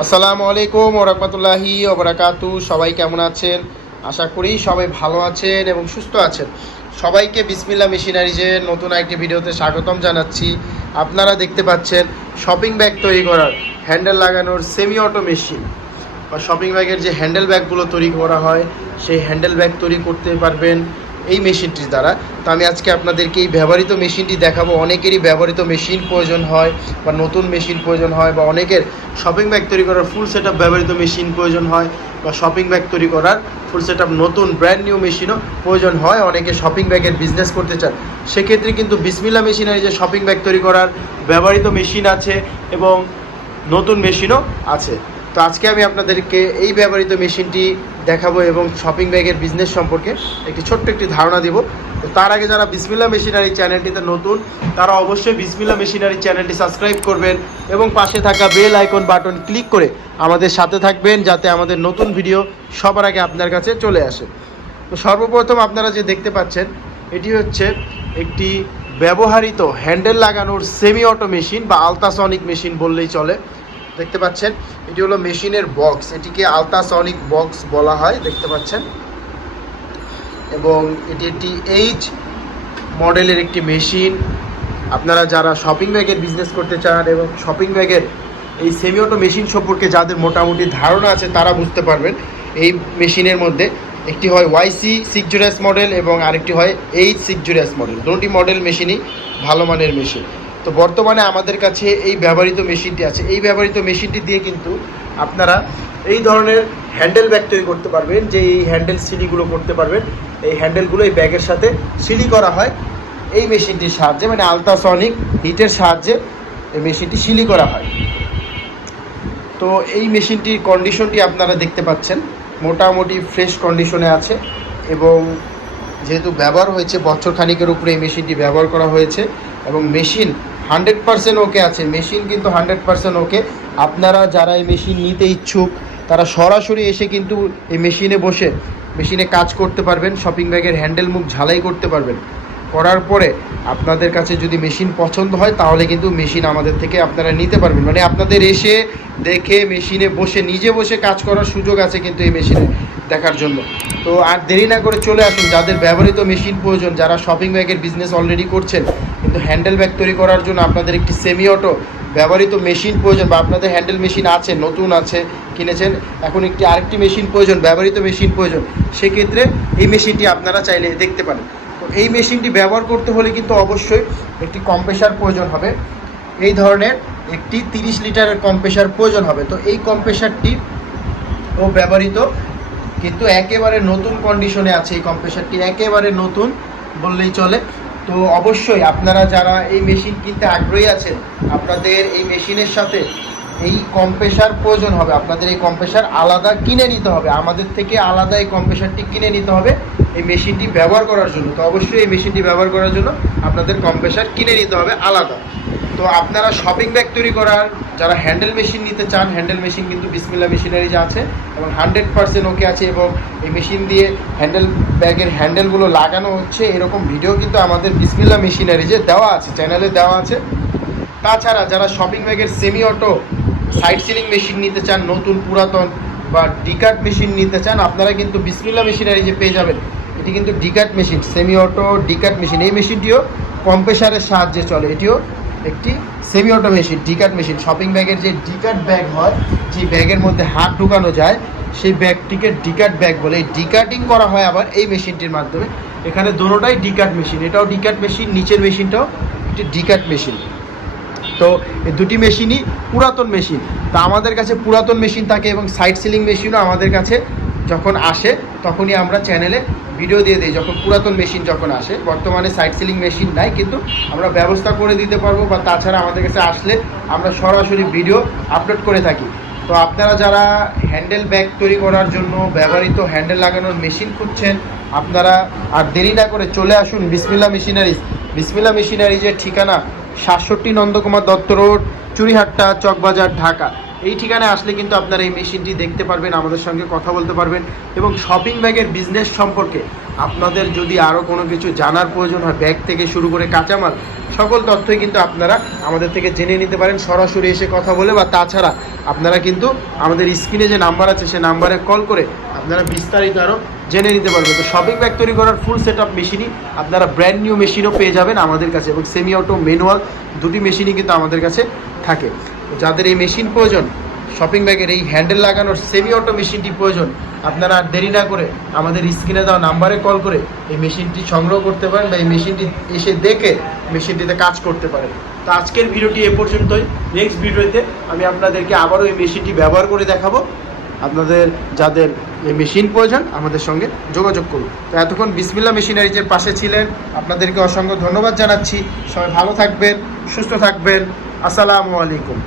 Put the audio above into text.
আসসালামু আলাইকুম ওরহমতুল্লাহি ওবরাকাতু সবাই কেমন আছেন? আশা করি সবাই ভালো আছেন এবং সুস্থ আছেন। সবাইকে বিসমিল্লা মেশিনারিজের নতুন একটি ভিডিওতে স্বাগতম জানাচ্ছি। আপনারা দেখতে পাচ্ছেন শপিং ব্যাগ তৈরি করার হ্যান্ডেল লাগানোর সেমি অটো মেশিন বা শপিং ব্যাগের যে হ্যান্ডেল ব্যাগগুলো তৈরি করা হয়, সেই হ্যান্ডেল ব্যাগ তৈরি করতে পারবেন। এই মেশিনটির দ্বারা। তো আমি আজকে আপনাদেরকে এই ব্যবহৃত মেশিনটি দেখাবো। অনেকেরই ব্যবহৃত মেশিন প্রয়োজন হয় বা নতুন মেশিন প্রয়োজন হয় বা অনেকের শপিং ব্যাগ তৈরি করার ফুল সেট ব্যবহৃত মেশিন প্রয়োজন হয় বা শপিং ব্যাগ তৈরি করার ফুল সেট নতুন ব্র্যান্ড নিউ মেশিনও প্রয়োজন হয়। অনেকে শপিং ব্যাগের বিজনেস করতে চান। সেক্ষেত্রে কিন্তু বিসমিল্লা মেশিনারি যে শপিং ব্যাগ তৈরি করার ব্যবহৃত মেশিন আছে এবং নতুন মেশিনও আছে। তো আজকে আমি আপনাদেরকে এই ব্যবহৃত মেশিনটি দেখাবো এবং শপিং ব্যাগের বিজনেস সম্পর্কে একটি ছোট্ট একটি ধারণা দেব। তো তার আগে যারা বিসমিল্লা মেশিনারি চ্যানেলটিতে নতুন, তারা অবশ্যই বিসমিল্লা মেশিনারি চ্যানেলটি সাবস্ক্রাইব করবেন এবং পাশে থাকা বেল আইকন বাটন ক্লিক করে আমাদের সাথে থাকবেন যাতে আমাদের নতুন ভিডিও সবার আগে আপনার কাছে চলে আসে। তো সর্বপ্রথম আপনারা যে দেখতে পাচ্ছেন, এটি হচ্ছে একটি ব্যবহৃত হ্যান্ডেল লাগানোর সেমি অটো মেশিন বা আলট্রাসনিক মেশিন বললেই চলে। দেখতে পাচ্ছেন, এটি হলো মেশিনের বক্স। এটিকে আলট্রাসনিক বক্স বলা হয়, দেখতে পাচ্ছেন। এবং এটি একটি এইচ মডেলের একটি মেশিন। আপনারা যারা শপিং ব্যাগের বিজনেস করতে চান এবং শপিং ব্যাগের এই সেমি অটো মেশিন সম্পর্কে যাদের মোটামুটি ধারণা আছে, তারা বুঝতে পারবেন এই মেশিনের মধ্যে একটি হয় ওয়াইসি সিক্স মডেল এবং আরেকটি হয় এইচ সিক্স জুরাস মডেল দুটি মডেল মেশিনই ভালো মানের মেশিন তো বর্তমানে আমাদের কাছে এই ব্যবহৃত মেশিনটি আছে। এই ব্যবহৃত মেশিনটি দিয়ে কিন্তু আপনারা এই ধরনের হ্যান্ডেল ব্যাগ তৈরি করতে পারবেন, যে এই হ্যান্ডেল সিলিগুলো করতে পারবেন। এই হ্যান্ডেলগুলো এই ব্যাগের সাথে সিলি করা হয়। এই মেশিনটির সাহায্যে মানে আলট্রাসনিক হিটের সাহায্যে এই মেশিনটি সিলি করা হয়। তো এই মেশিনটির কন্ডিশনটি আপনারা দেখতে পাচ্ছেন। মোটামুটি ফ্রেশ কন্ডিশনে আছে এবং যেহেতু ব্যবহার হয়েছে বছর খানিকের উপরে এই মেশিনটি ব্যবহার করা হয়েছে এবং মেশিন হান্ড্রেড পার্সেন্ট ওকে আছে, মেশিন কিন্তু হান্ড্রেড পার্সেন্ট ওকে। আপনারা যারা এই মেশিন নিতে ইচ্ছুক, তারা সরাসরি এসে কিন্তু এই মেশিনে বসে মেশিনে কাজ করতে পারবেন, শপিং ব্যাগের হ্যান্ডেল মুখ ঝালাই করতে পারবেন। করার পরে আপনাদের কাছে যদি মেশিন পছন্দ হয়, তাহলে কিন্তু মেশিন আমাদের থেকে আপনারা নিতে পারবেন। মানে আপনাদের এসে দেখে মেশিনে বসে, নিজে বসে কাজ করার সুযোগ আছে কিন্তু এই মেশিনে। দেখার জন্য। তো আর দেরি না করে চলে আসুন, যাদের ব্যবহৃত মেশিন প্রয়োজন, যারা শপিং ব্যাগের বিজনেস অলরেডি করছেন, কিন্তু হ্যান্ডেল ব্যাগ তৈরি করার জন্য আপনাদের একটি সেমি অটো ব্যবহৃত মেশিন প্রয়োজন, বা আপনাদের হ্যান্ডেল মেশিন আছে, নতুন আছে, কিনেছেন, এখন একটি আরেকটি মেশিন প্রয়োজন, ব্যবহৃত মেশিন প্রয়োজন, সেক্ষেত্রে এই মেশিনটি আপনারা চাইলে দেখতে পারেন। তো এই মেশিনটি ব্যবহার করতে হলে কিন্তু অবশ্যই একটি কম্প্রেসার প্রয়োজন হবে। এই ধরনের একটি তিরিশ লিটারের কম্প্রেসার প্রয়োজন হবে। তো এই কম্প্রেসারটি ও ব্যবহৃত কিন্তু একেবারে নতুন কন্ডিশনে আছে এই কম্প্রেসারটি একেবারে নতুন বললেই চলে। তো অবশ্যই আপনারা যারা এই মেশিন কিনতে আগ্রহী আছেন, আপনাদের এই মেশিনের সাথে এই কম্প্রেসার প্রয়োজন হবে। আপনাদের এই কম্প্রেসার আলাদা কিনে নিতে হবে। আমাদের থেকে আলাদা এই কম্প্রেসারটি কিনে নিতে হবে এই মেশিনটি ব্যবহার করার জন্য। তো অবশ্যই এই মেশিনটি ব্যবহার করার জন্য আপনাদের কম্প্রেসার কিনে নিতে হবে আলাদা। তো আপনারা শপিং ব্যাগ তৈরি করার যারা হ্যান্ডেল মেশিন নিতে চান, হ্যান্ডেল মেশিন কিন্তু বিসমিল্লা মেশিনারি যে আছে, এবং হান্ড্রেড পার্সেন্ট ওকে আছে, এবং এই মেশিন দিয়ে হ্যান্ডেল ব্যাগের হ্যান্ডেলগুলো লাগানো হচ্ছে। এরকম ভিডিও কিন্তু আমাদের বিসমিল্লা মেশিনারি যে দেওয়া আছে, চ্যানেলে দেওয়া আছে। তাছাড়া যারা শপিং ব্যাগের semi auto side sealing machine নিতে চান, নতুন পুরাতন বা ডিকাট মেশিন নিতে চান, আপনারা কিন্তু বিসমিল্লা মেশিনারি যে পেয়ে যাবেন, এটি কিন্তু die cut machine semi auto die cut machine. এই মেশিনটিও কম্প্রেসারের সাহায্যে চলে। এটিও একটি semi auto machine, die cut machine, shopping ব্যাগের যে ডিকাট ব্যাগ হয়, যে ব্যাগের মধ্যে হাত ঢুকানো যায়, সেই ব্যাগটিকে ডিকাট ব্যাগ বলে। এই ডিকাটিং করা হয় আবার এই মেশিনটির মাধ্যমে। এখানে দুটোটাই ডিকাট মেশিন। এটাও ডিকাট মেশিন, নিচের মেশিনটাও একটি ডিকাট মেশিন। তো এই দুটি মেশিনই পুরাতন মেশিন। তা আমাদের কাছে পুরাতন মেশিন থাকে এবং সাইড সিলিং মেশিনও আমাদের কাছে যখন আসে, তখনই আমরা চ্যানেলে ভিডিও দিয়ে দিই। যখন পুরাতন মেশিন যখন আসে, বর্তমানে সাইড সিলিং মেশিন নাই, কিন্তু আমরা ব্যবস্থা করে দিতে পারব বা তাছাড়া আমাদের কাছে আসলে আমরা সরাসরি ভিডিও আপলোড করে থাকি। তো আপনারা যারা হ্যান্ডেল ব্যাগ তৈরি করার জন্য ব্যবহৃত হ্যান্ডেল লাগানোর মেশিন খুঁজছেন, আপনারা আর দেরি না করে চলে আসুন বিসমিল্লা মেশিনারিজ বিসমিল্লা মেশিনারিজের ঠিকানা সাতষট্টি নন্দকুমার দত্ত রোড, চুরিহাট্টা, চকবাজার, ঢাকা। এই ঠিকানায় আসলে কিন্তু আপনারা এই মেশিনটি দেখতে পারবেন, আমাদের সঙ্গে কথা বলতে পারবেন এবং শপিং ব্যাগের বিজনেস সম্পর্কে আপনাদের যদি আরও কোনো কিছু জানার প্রয়োজন হয় ব্যাগ থেকে শুরু করে কাঁচামাল, সকল তথ্যই কিন্তু আপনারা আমাদের থেকে জেনে নিতে পারেন, সরাসরি এসে কথা বলে বা তাছাড়া আপনারা কিন্তু আমাদের স্ক্রিনে যে নাম্বার আছে, সে নাম্বারে কল করে আপনারা বিস্তারিত আরও জেনে নিতে পারবেন। তো শপিং ব্যাগ তৈরি করার ফুল সেট আপ মেশিনই আপনারা ব্র্যান্ড নিউ মেশিনও পেয়ে যাবেন আমাদের কাছে এবং সেমি অটো ম্যানুয়াল দুটি মেশিনই কিন্তু আমাদের কাছে থাকে। যাদের এই মেশিন প্রয়োজন শপিং ব্যাগের এই হ্যান্ডেল লাগানোর সেমি অটো মেশিনটি প্রয়োজন, আপনারা আর দেরি না করে আমাদের স্ক্রিনে দেওয়া নাম্বারে কল করে এই মেশিনটি সংগ্রহ করতে পারেন বা এই মেশিনটি এসে দেখে মেশিনটিতে কাজ করতে পারেন। তো আজকের ভিডিওটি এ পর্যন্তই। নেক্সট ভিডিওতে আমি আপনাদেরকে আবারও এই মেশিনটি ব্যবহার করে দেখাবো। আপনাদের, যাদের এই মেশিন প্রয়োজন, আমাদের সঙ্গে যোগাযোগ করুন। তো এতক্ষণ বিসমিল্লা মেশিনারিজের পাশে ছিলেন। আপনাদেরকে অসংখ্য ধন্যবাদ জানাচ্ছি। সবাই ভালো থাকবেন, সুস্থ থাকবেন। আসসালামু আলাইকুম।